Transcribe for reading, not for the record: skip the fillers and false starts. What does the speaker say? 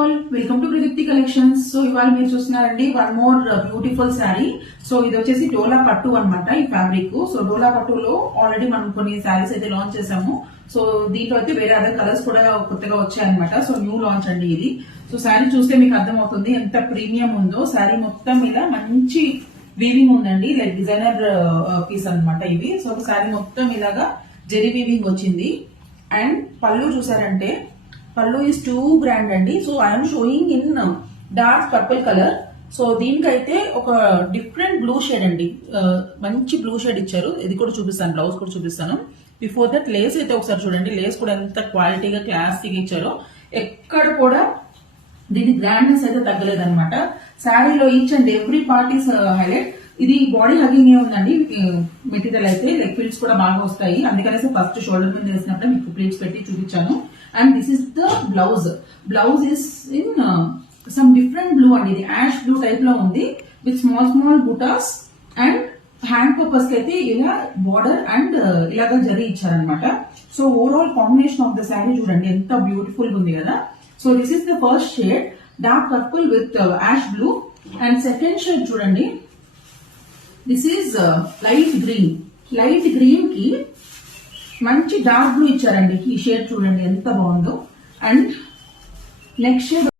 Welcome to Pradeepti collections. So ఇవాళ మీరు చూస్తున్నారండి one more beautiful sari. So ఇది వచ్చేసి డోలా పట్టు అన్నమాట ఈ ఫ్యాబ్రిక్. సో డోలా పట్టులో ఆల్రెడీ మనం కొన్ని శారీస్ అయితే లాంచ్ చేసాము. సో దీంట్లో అయితే వేరే అదర్ కలర్స్ కూడా కొత్తగా వచ్చాయన్నమాట. సో న్యూ లాంచ్ అండి ఇది. సో శారీ చూస్తే మీకు అర్థమవుతుంది ఎంత ప్రీమియం ఉందో. శారీ మొత్తం మీద మంచి వీవింగ్ ఉందండి, లైక్ డిజైనర్ పీస్ అన్నమాట ఇవి. సో శారీ మొత్తం ఇలాగా జెరీ వీవింగ్ వచ్చింది. అండ్ పళ్ళు చూసారంటే పళ్ళు ఈస్ టూ గ్రాండ్ అండి. So I'm showing in dark purple colour. So దీనికైతే ఒక డిఫరెంట్ బ్లూ షేడ్ అండి, మంచి బ్లూ షేడ్ ఇచ్చారు. ఇది కూడా చూపిస్తాను, బ్లౌజ్ కూడా చూపిస్తాను. బిఫోర్ దట్ లేస్ అయితే ఒకసారి చూడండి, లేస్ కూడా ఎంత క్వాలిటీగా క్లాసీగా ఇచ్చారో. ఎక్కడ కూడా దీని గ్రాండ్నెస్ అయితే తగ్గలేదన్నమాట. శారీలో each and every part is highlight. ఇది బాడీ హగింగ్ ఏ ఉందండి మెటీరియల్ అయితే, లైక్ ప్లీట్స్ కూడా బాగా వస్తాయి. అందుకనేసి ఫస్ట్ షోల్డర్ మీద వేసినప్పుడు మీకు ప్లీట్స్ పెట్టి చూపించాను. And this is the blouse. Blouse is in some different blue అండి, ఇది యాష్ బ్లూ టైప్ లో ఉంది విత్ స్మాల్ స్మాల్ బుటాస్. అండ్ హ్యాండ్ పర్పస్ కి అయితే ఇలా బార్డర్ అండ్ ఇలాగా జరీ ఇచ్చారనమాట. So overall combination of the sari చూడండి ఎంత బ్యూటిఫుల్ ఉంది కదా. So this is the first shade dark purple with ash blue. And second shade చూడండి, this is light green. Light green కి మంచి డార్క్ బ్లూ ఇచ్చారండి. ఈ షేడ్ చూడండి ఎంత బాగుందో. And next shade